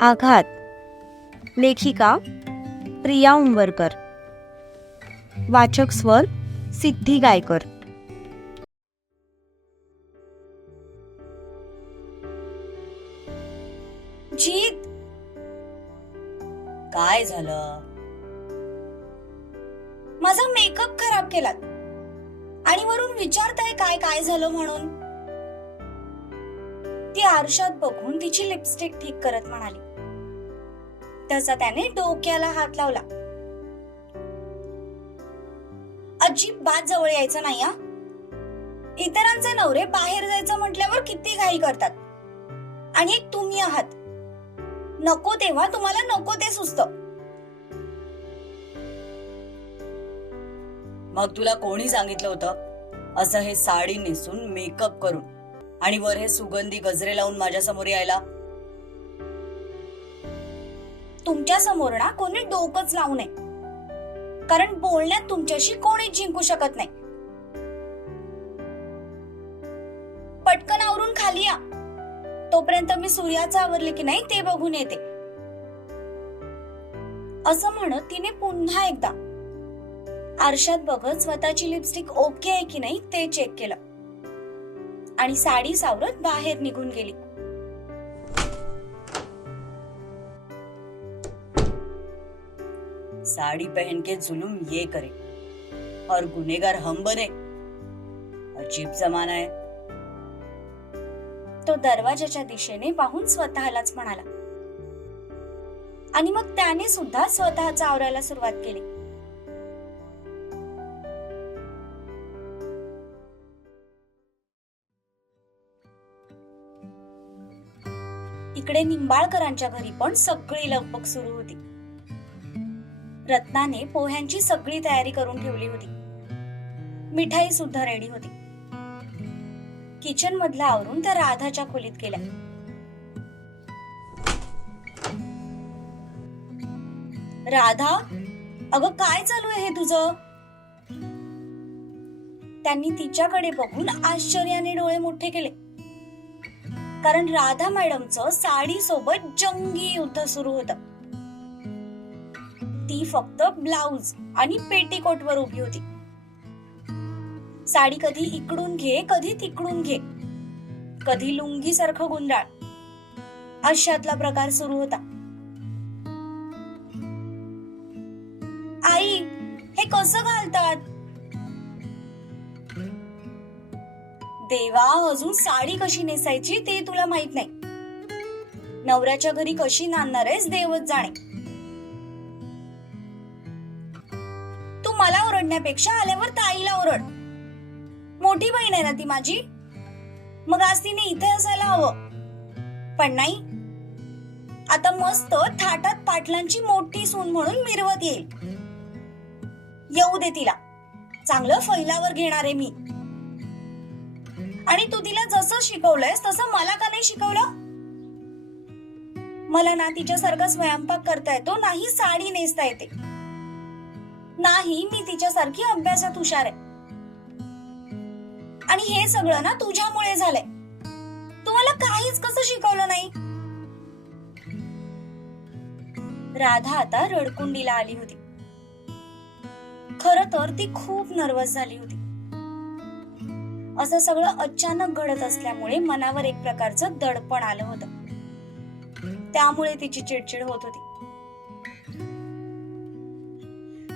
आघात. लेखिका प्रिया उंबरकर. वाचक स्वर सिद्धी गायकर. जीत. काय झालं? माझा मेकअप खराब केलात. आणि वरून विचारताय काय काय झालं म्हणून? आरशात बघून तिची लिपस्टिक ठीक करत म्हणाली. त्याचा त्याने डोक्याला हात लावला. अजिबात जवळ यायचं नाही हा. इतरांचे नवरे बाहेर जायचं म्हटल्यावर किती घाई करतात. आणि एक तुम्ही आहात. नको तेव्हा तुम्हाला नको ते सुचत. मग तुला कोणी सांगितलं होतं? असं हे साडी नेसून मेकअप करून. आणि वर हे सुगंधी गजरे लावून माझ्यासमोर यायला. तुमच्यासमोर ना कोणी डोकंच लावू नये. कारण बोलण्यात तुमच्याशी कोणीच जिंकू शकत नाही. पटकन आवरून खाली या. तोपर्यंत मी सूर्याचं आवरले की नाही ते बघून येते. असं म्हणत तिने पुन्हा एकदा आरशात बघत स्वतःची लिपस्टिक ओके आहे की नाही ते चेक केलं. आणि साडी सावरत बाहेर निघून गेली. साड़ी पहन के जुलूम ये करे. और गुनेगार हम बने. अजीब जमाना है. तो दरवाजाच्या दिशेने पाहून स्वतःलाच म्हणाला. आणि मग त्याने सुद्धा स्वतःचा आवरायला सुरुवात केली. इकडे निंबाळकरांच्या घरी पण सगळी लगबग सुरू होती. रत्नाने पोह्यांची सगळी तयारी करून ठेवली होती. मिठाई सुद्धा रेडी होती. किचन मधला आवरून त्या राधाच्या खोलीत गेल्या. राधा अगं काय चालू आहे हे तुझं? त्यांनी तिच्याकडे बघून आश्चर्याने डोळे मोठे केले. कारण राधा मॅडमचं साडी सोबत जंगी युद्ध सुरू होत. ती फक्त ब्लाउज आणि पेटीकोट वर उभी होती. साडी कधी इकडून घे कधी तिकडून घे. कधी लुंगी सारखं गुंडाळ. अशातला प्रकार सुरू होता. आई हे कसं घालतात? देवा अजून साडी कशी नेसायची ते तुला माहीत नाही. नवऱ्याच्या घरी कशी नांदणार आहेस देवच जाणे. तू मला ओरडण्यापेक्षा आल्यावर ताईला ओरड. मोठी बहीण आहे ना ती माझी. मग आज तिने इथे असायला हवं. पण नाही. आता मस्त थाटात पाटलांची मोठी सून म्हणून मिरवत येईल. येऊ दे तिला. चांगलं फैलावर घेणार आहे मी. आणि तू तिला जसं शिकवलंयस तसं मला का नाही शिकवलं? मला ना तिच्यासारखा स्वयंपाक करता येतो नाही साडी नेसता येते. नाही मी तिच्यासारखी अभ्यासात हुशार आहे. आणि हे सगळं ना तुझ्यामुळे झालंय. तुम्हाला काहीच कसं शिकवलं नाही? राधा आता रडकुंडीला आली होती. खर तर ती खूप नर्वस झाली होती. असं सगळं अचानक घडत असल्यामुळे मनावर एक प्रकारचं दडपण आलं होतं. त्यामुळे तिची चिडचिड होत होती.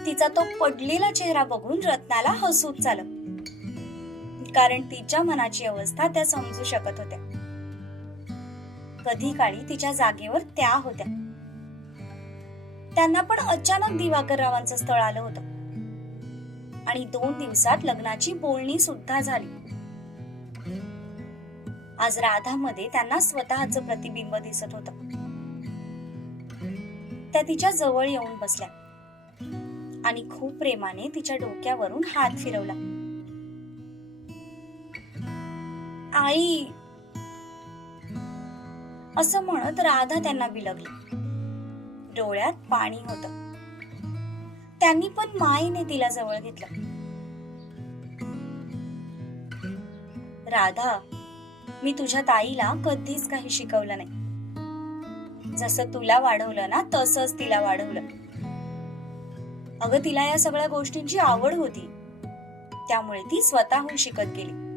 तिचा तो पडलेला चेहरा बघून रत्नाला हसूच झालं. कारण तिच्या मनाची अवस्था त्या समजू शकत होत्या. कधी काळी तिच्या जागेवर त्या होत्या. त्यांना पण अचानक दिवाकर रावांचं स्थळ आलं होतं. आणि दोन दिवसात लग्नाची बोलणी सुद्धा झाली. आज राधामध्ये त्यांना स्वतःच प्रतिबिंब दिसत होत. त्या तिच्या जवळ येऊन बसल्या. आणि खूप प्रेमाने तिच्या डोक्यावरून हात फिरवला. आई असं म्हणत राधा त्यांना बिलगली. डोळ्यात पाणी होत. त्यांनी पण माईने तिला जवळ घेतलं. राधा मी तुझ्या ताईला कधीच काही शिकवलं नाही. जसं तुला वाढवलं ना तसंच तिला वाढवलं. अगं तिला या सगळ्या गोष्टींची आवड होती. त्यामुळे ती स्वतःहून शिकत गेली.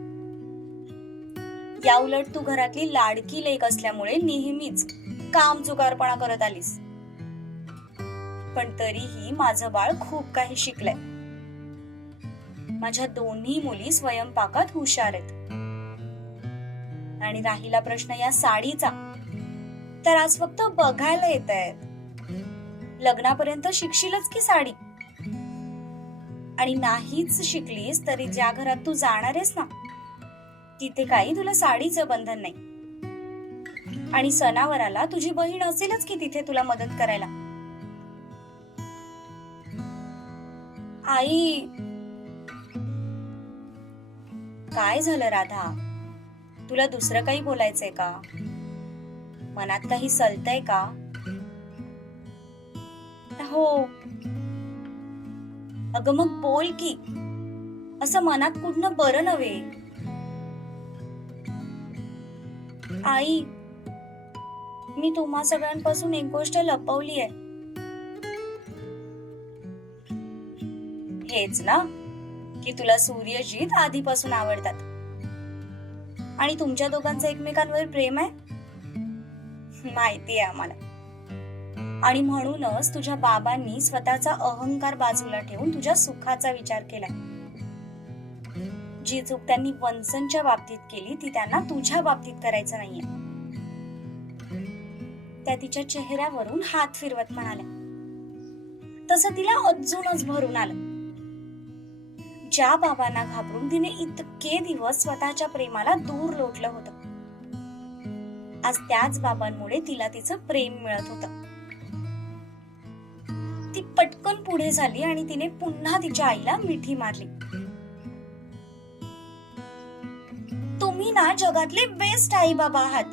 या उलट तू घरातली लाडकी लेक असल्यामुळे नेहमीच काम चुकारपणा करत आलीस. पण तरीही माझं बाळ खूप काही शिकलंय. माझ्या दोन्ही मुली स्वयंपाकात हुशार आहेत. आणि राहिला प्रश्न या साडीचा. तर आज फक्त बघायला येत आहेत लग्नापर्यंत शिकशीलच की साडी? आणि नाहीच शिकलीस तरी ज्या घरात तू जाणार आहेस ना तिथे काही तुला साडीचं बंधन नाही. आणि सणावराला तुझी बहीण असेलच की तिथे तुला मदत करायला. आई! काय झालं राधा? तुला दुसरं काही बोलायचंय का? मनात काही सलतय का? हो. अग मग बोल की. असं मनात कुठनं बरं नव्हे. आई मी तुम्हा सगळ्यांपासून एक गोष्ट लपवली आहे हेच ना की तुला सूर्यजीत आधीपासून आवडतात. आणि तुमच्या दोघांचं एकमेकांवर प्रेम आहे? माहिती आहे आम्हाला. आणि म्हणूनच तुझ्या बाबांनी स्वतःचा अहंकार बाजूला ठेवून तुझ्या सुखाचा विचार केलाय. जी चूक त्यांनी वंसनच्या बाबतीत केली ती त्यांना तुझ्या बाबतीत करायचं नाहीये. त्या तिच्या चेहऱ्यावरून हात फिरवत म्हणाल्या. तसं तिला अजूनच भरून आलं. ज्या बाबांना घाबरून तिने इतके दिवस स्वतःच्या प्रेमाला दूर लोटलं होतं. आज त्याच बाबांमुळे तिला तिचं प्रेम मिळत होत. ती पटकन पुढे झाली आणि तिने पुन्हा तिच्या आईला मिठी मारली. तुम्ही ना जगातले बेस्ट आई बाबा आहात.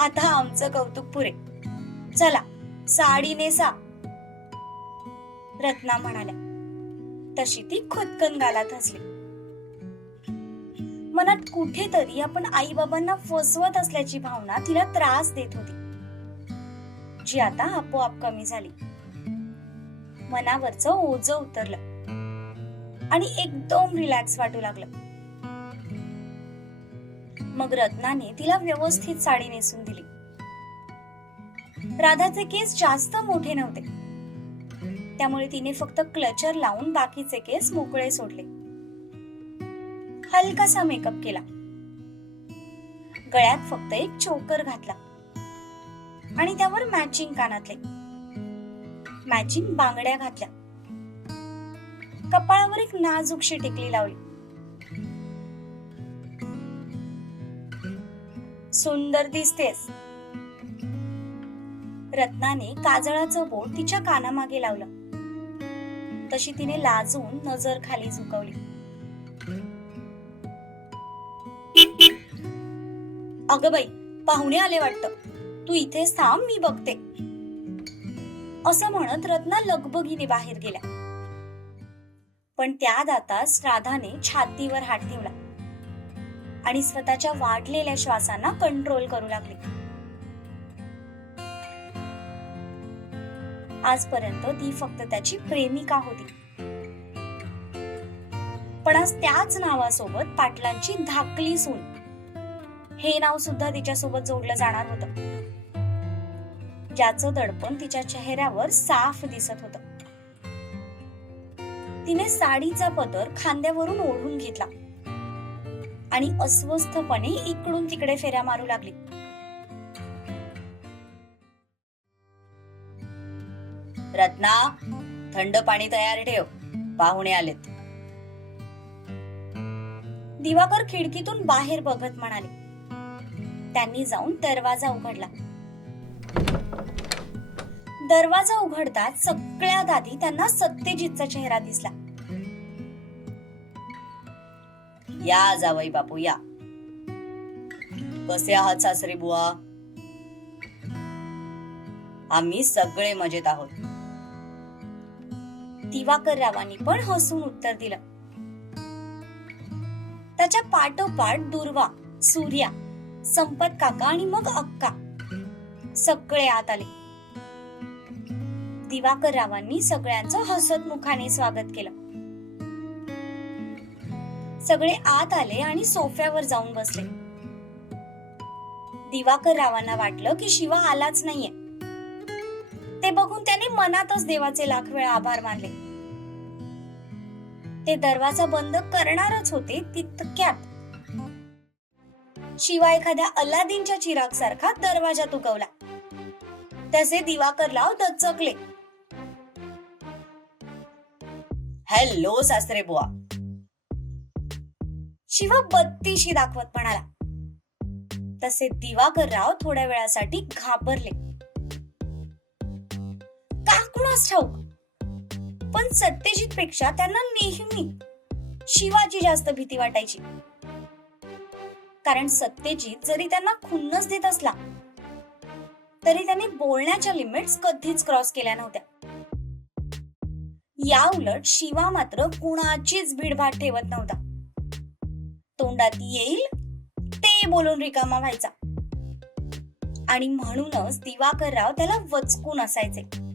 आता आमचं कौतुक पुरे. चला साडी नेसा. रत्ना म्हणाल्या. तशी ती खुदकन गालात हसली. मनात कुठेतरी आपण आई बाबांना फसवत असल्याची भावना तिला त्रास देत होती. जी आता आपोआप कमी झाली. मनावरच ओझ उतरलं. आणि एकदम रिलॅक्स वाटू लागलं. मग रत्नाने तिला व्यवस्थित साडी नेसून दिली. राधाचे केस जास्त मोठे नव्हते. त्यामुळे तिने फक्त क्लचर लावून बाकीचे केस मोकळे सोडले. हलकासा मेकअप केला. गळ्यात फक्त एक चोकर घातला. आणि त्यावर मॅचिंग कानातले. मॅचिंग बांगड्या घातल्या. कपाळावर एक नाजूकशी टिकली लावली. सुंदर दिसतेस. रत्नाने काजळाचं बोट तिच्या कानामागे लावलं. तशी तिने लाजून नजर खाली झुकवली. अगं बाई पाहुणे आले वाटत. तू इथे थांब मी बघते. असं म्हणत रत्ना लगबगीने बाहेर गेल्या. पण त्या दातास राधाने छातीवर हात ठेवला आणि स्वतःच्या वाढलेल्या श्वासांना कंट्रोल करू लागली. आजपर्यंत ती फक्त त्याची प्रेमिका होती. पण आज त्याच नावासोबत पाटलांची धाकली सून. हे नाव सुद्धा तिच्यासोबत जोडलं जाणार होतं. ज्याचं दडपण तिच्या चेहऱ्यावर साफ दिसत होत. तिने साडीचा पदर खांद्यावरून ओढून घेतला. आणि अस्वस्थपणे इकडून तिकडे फेऱ्या मारू लागली. रत्ना थंड पाणी तयार ठेव. पाहुणे आलेत. दिवाकर खिडकीतून बाहेर बघत म्हणाले. त्यांनी जाऊन दरवाजा उघडला. दरवाजा उघडताच सगळ्यात आधी त्यांना सत्यजितचा चेहरा दिसला. या जावई बापू या. कसे आहात सासरे बुवा? आम्ही सगळे मजेत आहोत. दिवाकर रावांनी पण हसून उत्तर दिलं. त्याच्या पाठोपाठ दुर्वा सूर्या संपत काका आणि मग अक्का सगळे आत आले. दिवाकर रावांनी सगळ्यांचं हसत मुखाने स्वागत केलं. सगळे आत आले आणि सोफ्यावर जाऊन बसले. दिवाकर रावांना वाटलं की शिवा आलाच नाहीये. ते बघून त्याने मनातच देवाचे लाख वेळा आभार मानले. ते दरवाजा बंद करणारच होते तितक्यात. शिवा एखाद्या अल्लादीनच्या चिराग सारखा दरवाजा तुकवला तसे दिवाकरराव दचकले. हॅलो सासरे बुवा. शिवा बत्तीशी दाखवत म्हणाला. तसे दिवाकर राव थोड्या वेळासाठी घाबरले. का कुणास ठाऊक? पण सत्यजित पेक्षा त्यांना नेहमी शिवाची जास्त भीती वाटायची. कारण सत्यजित जरी त्यांना खुन्नस देत असला तरी त्यांनी बोलण्याच्या लिमिट्स कधीच क्रॉस केल्या नव्हत्या. या उलट शिवा मात्र कुणाचीच भीडभाड ठेवत नव्हता. तोंडात येईल ते बोलून रिकामा व्हायचा. आणि म्हणूनच दिवाकरराव त्याला वचकून असायचे.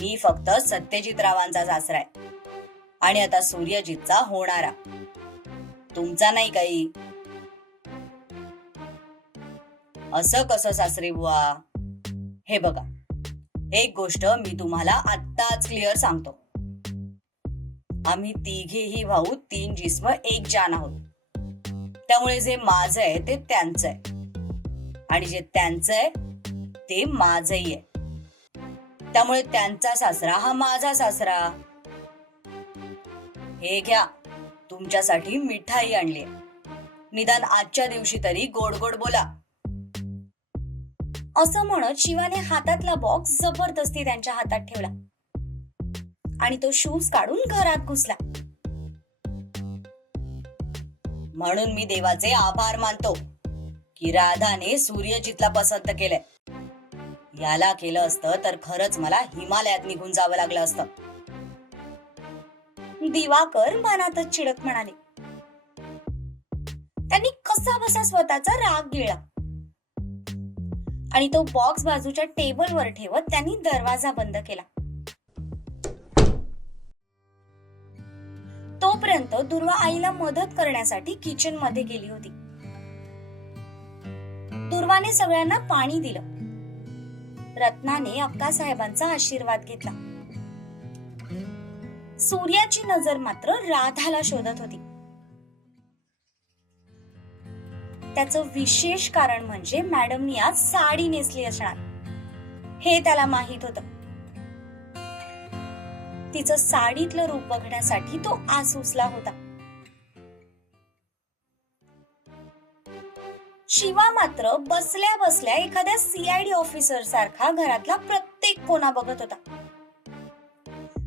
मी फक्त सत्यजित रावांचा सासरा आहे. आणि आता सूर्यजितचा होणारा. तुमचा नाही काही. असं कसं सासरे बुवा? हे बघा. एक गोष्ट मी तुम्हाला आत्ताच क्लिअर सांगतो. आम्ही तिघेही भाऊ तीन जिस्म एक जान आहोत. त्यामुळे जे माझं आहे ते त्यांचं आहे. आणि जे त्यांचं आहे ते माझंही आहे. त्यामुळे त्यांचा सासरा हा माझा सासरा. हे घ्या तुमच्यासाठी मिठाई आणली निदान आजच्या दिवशी तरी गोड गोड बोला. असं म्हणत शिवाने हातातला बॉक्स जबरदस्ती त्यांच्या हातात ठेवला. आणि तो शूज काढून घरात घुसला. म्हणून मी देवाचे आभार मानतो की राधाने सूर्यजितला पसंत केलंय. याला केलं असतं तर खरंच मला हिमालयात निघून जावं लागलं असतं. दिवाकर मनातच चिडत म्हणाले. त्यांनी कसा बसा स्वतःचा राग गिळला. आणि तो बॉक्स बाजूच्या टेबलवर ठेवत त्यांनी दरवाजा बंद केला. तोपर्यंत दुर्वा आईला मदत करण्यासाठी किचनमध्ये गेली होती. दुर्वाने सगळ्यांना पाणी दिलं. रत्नाने अक्का साहेबांचा आशीर्वाद घेतला. सूर्याची नजर मात्र राधाला शोधत होती. त्याचं विशेष कारण म्हणजे मॅडमनी आज साडी नेसली असणार. हे त्याला माहीत होत. तिचं साडीतलं रूप बघण्यासाठी तो आसूसला होता. शिवा मात्र बसल्या बसल्या एखाद्या सीआयडी ऑफिसर सारखा घरातला प्रत्येक कोणा बघत होता.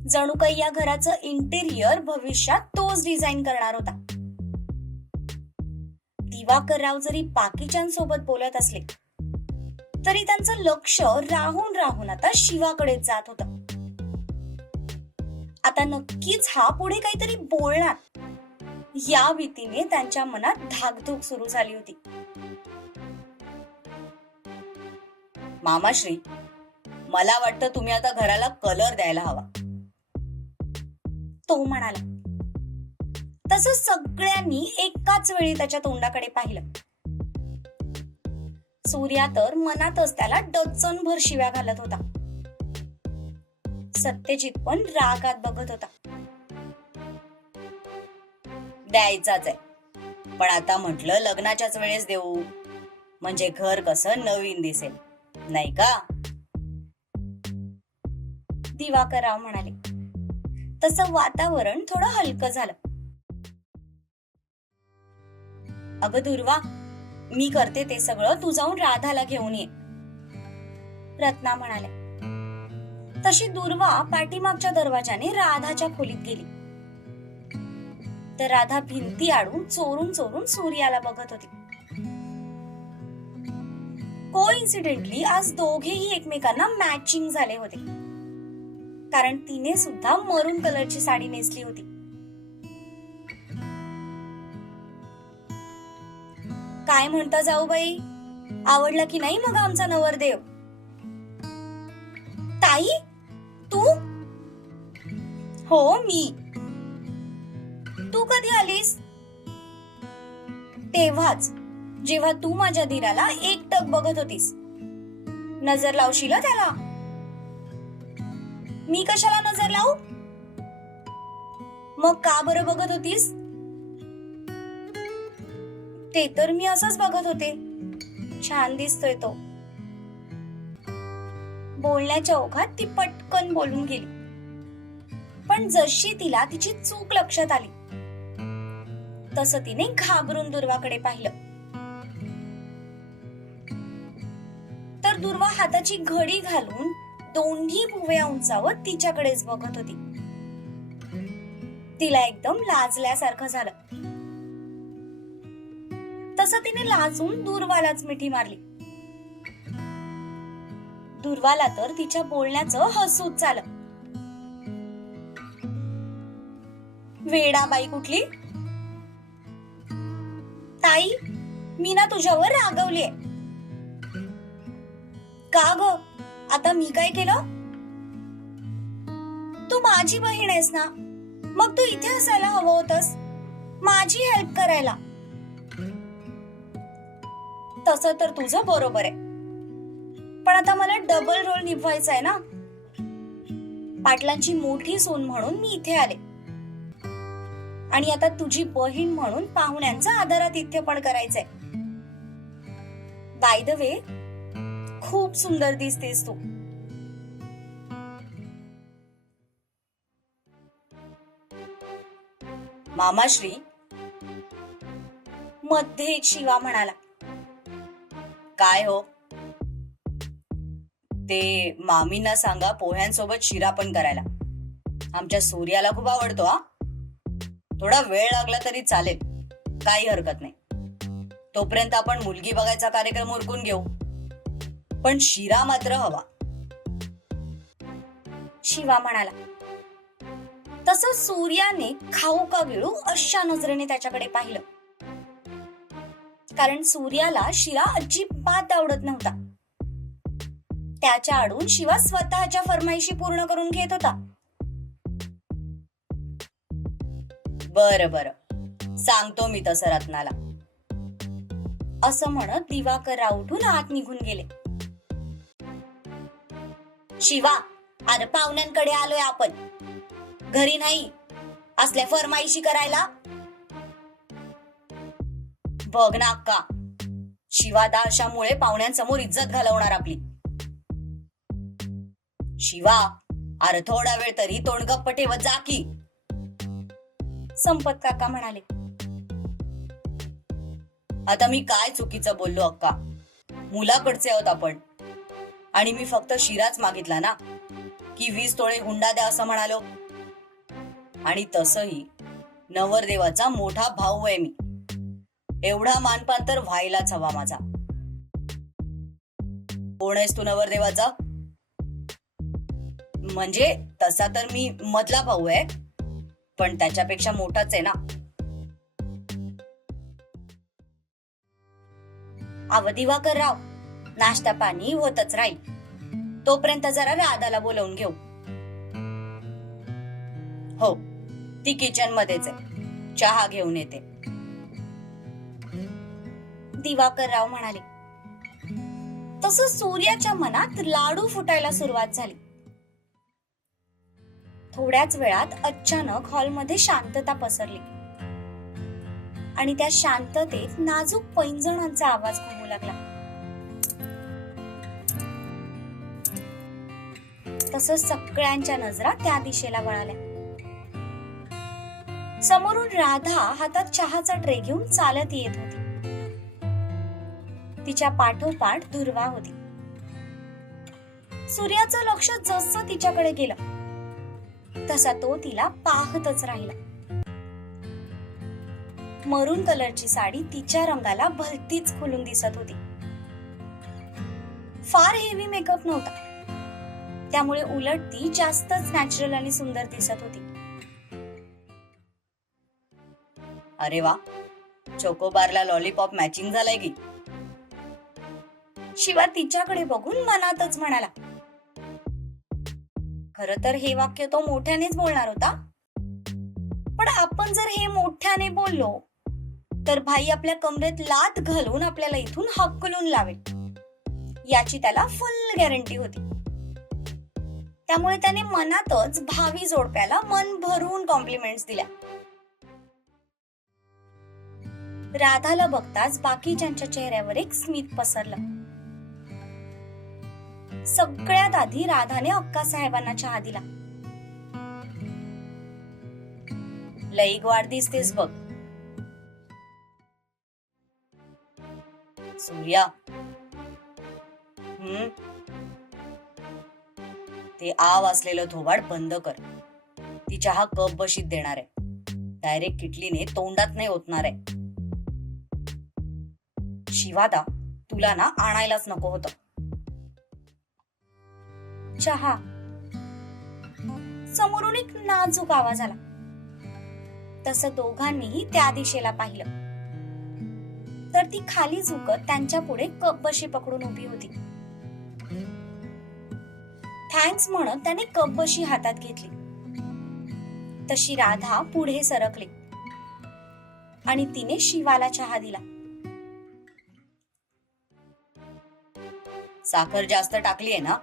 जणू काही या घराचं इंटेरियर भविष्यात तोच डिझाईन करणार होता. दिवाकर राव जरी बाकीच्यांसोबत बोलत असले तरी त्यांचं लक्ष राहून राहून आता शिवाकडे जात होत. आता नक्कीच हा पुढे काहीतरी बोलणार. या भीतीने त्यांच्या मनात धाकधूक सुरू झाली होती. मामाश्री मला वाटतं तुम्ही आता घराला कलर द्यायला हवा. तो म्हणाला. तस सगळ्यांनी एकाच वेळी त्याच्या तोंडाकडे पाहिलं. सूर्या तर मनातच त्याला डचनभर शिव्या घालत होता. सत्यजित पण रागात बघत होता. द्यायचाच आहे. पण आता म्हटलं लग्नाच्याच वेळेस देऊ. म्हणजे घर कसं नवीन दिसेल. नाही का? दिवाकरराव म्हणाले. तसं वातावरण थोडं हलकं झालं. अगं दुर्वा मी करते ते सगळं तू जाऊन राधाला घेऊन ये. रत्ना म्हणाल्या. तशी दुर्वा पाठीमागच्या दरवाजाने राधाच्या खोलीत गेली. तर राधा भिंती आडून चोरून चोरून सूर्याला बघत होती. को इन्सिडेंटली आज दोघेही एकमेकांना मॅचिंग झाले होते. कारण तिने सुद्धा मरून कलरची साडी नेसली होती. काय म्हणता जाऊ बाई आवडला की नाही मग आमचा नवरदेव? ताई? तू? हो मी. तू कधी आलीस? तेव्हाच. जेव्हा तू माझ्या दिराला एकटक बघत होतीस. नजर लावशील त्याला. मी कशाला नजर लावू? मग का बरं बघत होतीस? ते तर मी असंच बघत होते. छान दिसतोय तो. बोलण्याच्या ओघात ती पटकन बोलून गेली. पण जशी तिला तिची चूक लक्षात आली तसं तिने घाबरून दुर्वाकडे पाहिलं. दुर्वा हाताची घडी घालून दोन्ही भुवया उंचावत तिच्याकडेच बघत होती. तिला एकदम लाजल्यासारखं झालं. तसं तिने लाजून दुर्वालाच मिठी मारली. दुर्वाला तर तिच्या बोलण्याचं हसूच झालं. वेडा बाई कुठली? ताई मी ना तुझ्यावर रागवलीये. का ग? आता मी काय केलं? तू माझी बहीण आहेस ना? मग तू इथे असायला हवं होतस. माझी हेल्प करायला. तसं तर तुझं बरोबर आहे. पण आता मला डबल रोल निभवायचा आहे ना? पाटलांची मोठी सून म्हणून मी इथे आले. आणि आता तुझी बहीण म्हणून पाहुण्यांचा आदरातिथ्य पण करायचंय. बाय द वे खूप सुंदर दिसतेस तू. मामाश्री मध्ये एक शिवा म्हणाला. काय हो? ते मामींना सांगा पोह्यांसोबत शिरा पण करायला. आमच्या सूर्याला खूप आवडतो हा. थोडा वेळ लागला तरी चालेल. काही हरकत नाही. तोपर्यंत आपण मुलगी बघायचा कार्यक्रम उरकून घेऊ. पण शिरा मात्र हवा. शिवा म्हणाला तस सूर्याने खाऊ का गिळू अशा नजरेने त्याच्याकडे पाहिलं. कारण सूर्याला शिरा अजिबात आवडत नव्हता. त्याच्या आडून शिवा स्वतःच्या फरमाईशी पूर्ण करून घेत होता. बर बर. सांगतो मी तसं रत्नाला. असं म्हणत दिवाकर उठून आत निघून गेले. शिवा अरे पाहुण्यांकडे आलोय आपण. घरी नाही असल्या फरमाईशी करायला. बघ ना अक्का शिवा अशामुळे पाहुण्यांसमोर इज्जत घालवणार आपली. शिवा अरे थोडा वेळ तरी तोंडगप्प ठेवत जा की. संपत काका म्हणाले. आता मी काय चुकीचं बोललो अक्का? मुलाकडचे आहोत आपण. आणि मी फक्त शिराच मागितला ना? की वीस तोळे हुंडा द्या असं म्हणालो. आणि तसही नवरदेवाचा मोठा भाऊ आहे मी. एवढा मानपान तर व्हायलाच हवा माझा. कोण आहेस तू नवरदेवाचा? म्हणजे तसा तर मी मधला भाऊ आहे पण त्याच्यापेक्षा मोठाच आहे ना? अवधिवाकर राव नाश्ता पाणी होतच राहील. तोपर्यंत जरा राधाला बोलवून घेऊ. हो ती किचन मध्येच आहे. चहा घेऊन येते. दिवाकर राव म्हणाले तस सूर्याच्या मनात लाडू फुटायला सुरुवात झाली. थोड्याच वेळात अचानक हॉलमध्ये शांतता पसरली. आणि त्या शांततेत नाजूक पैंजणांचा आवाज घुमू लागला. तसंच सगळ्यांच्या नजरा त्या दिशेला वळाल्या. समोरून राधा हातात चहाचा ट्रे घेऊन चालत येत होती. तिच्या पाठोपाठ दुर्वा होती. सूर्याचं लक्ष जसं तिच्याकडे गेलं तसा तो तिला पाहतच राहिला. मरून कलरची साडी तिच्या रंगाला भलतीच खुलून दिसत होती. फार हेवी मेकअप नव्हता. त्यामुळे उलट ती जास्तच नॅचरल आणि सुंदर दिसत होती. अरे वा चोकोबारला लॉलीपॉप मॅचिंग झालाय की? शिवा तिच्याकडे बघून मनातच म्हणाला खर तर हे वाक्य तो मोठ्यानेच बोलणार होता. पण आपण जर हे मोठ्याने बोललो तर भाई आपल्या कमरेत लात घालून आपल्याला इथून हकलून लावेल. याची त्याला फुल गॅरंटी होती. त्यामुळे त्याने मनातच भावी जोडप्याला मन भरून कॉम्प्लिमेंट्स दिल्या. राधाला बघताच बाकीच्यांच्या चेहऱ्यावर एक स्मित पसरलं. सगळ्यात आधी राधाने अक्का साहेबांना चहा दिला. लई वाढ दिसतेस बघ. सूर्या. हम्म? ते आ असलेलं धोबाड बंद कर. ती चहा कप बशीत देणार आहे. डायरेक्ट किटलीने तोंडात नाही ओतणार आहे. शिवादा तुला ना आणायलाच नको होत. चहा. समोरून एक नाजूक आवाज आला. तसं दोघांनीही त्या दिशेला पाहिलं. तर ती खाली झुकत त्यांच्या पुढे कप बशी पकडून उभी होती. थँक्स म्हणत त्याने कप हातात घेतली. तशी राधा पुढे सरकली. आणि तिने शिवाला चहा दिला. साखर जास्त टाकली आहे ना?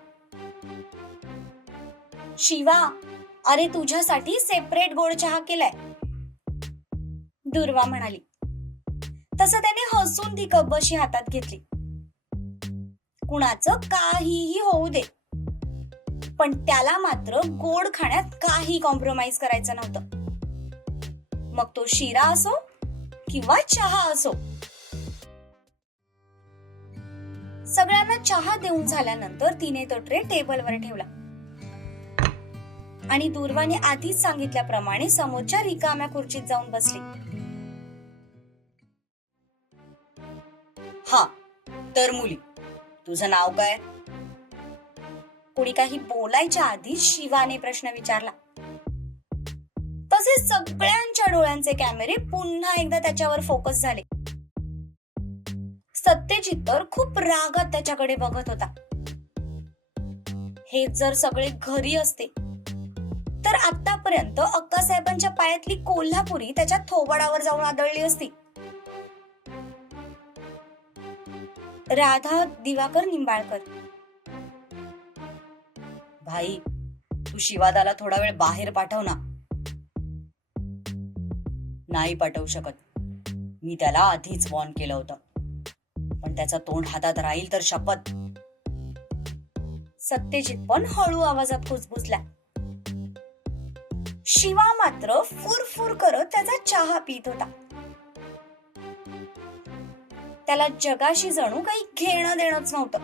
शिवा अरे तुझ्यासाठी सेपरेट गोड चहा केलाय. दुर्वा म्हणाली. तसं त्याने हसून ती कब्बशी हातात घेतली. कुणाचं काहीही होऊ दे. पण त्याला मात्र गोड खाण्यात काही कॉम्प्रोमाइज करायचं नव्हतं. मग तो शिरा असो किंवा चहा असो. सगळ्यांना चहा देऊन झाल्यानंतर तिने तो ट्रे टेबलवर ठेवला. आणि दुर्वाने आधीच सांगितल्याप्रमाणे समोरच्या रिकाम्या खुर्चीत जाऊन बसली. हा तर मुली तुझं नाव काय? कोणी काही बोलायच्या आधी शिवाने प्रश्न विचारला. तसेच सगळ्यांच्या डोळ्यांचे कॅमेरे पुन्हा एकदा त्याच्यावर फोकस झाले. सत्यजित तर खूप रागात त्याच्याकडे बघत होता. हे जर सगळे घरी असते तर आतापर्यंत अक्कासाहेबांच्या पायातली कोल्हापुरी त्याच्या थोबाडावर जाऊन आदळली असती. राधा दिवाकर निंबाळकर. भाई तू शिवादाला थोडा वेळ बाहेर पाठव ना. नाही पाठवू शकत. मी त्याला आधीच वॉर्न केलं होतं. पण त्याचा तोंड हातात राहील तर शपथ. सत्यजित पण हळू आवाजात कुजबुजला शिवा मात्र फुरफुर करत त्याचा चहा पित होता. त्याला जगाशी जणू काही घेणं देणंच नव्हतं.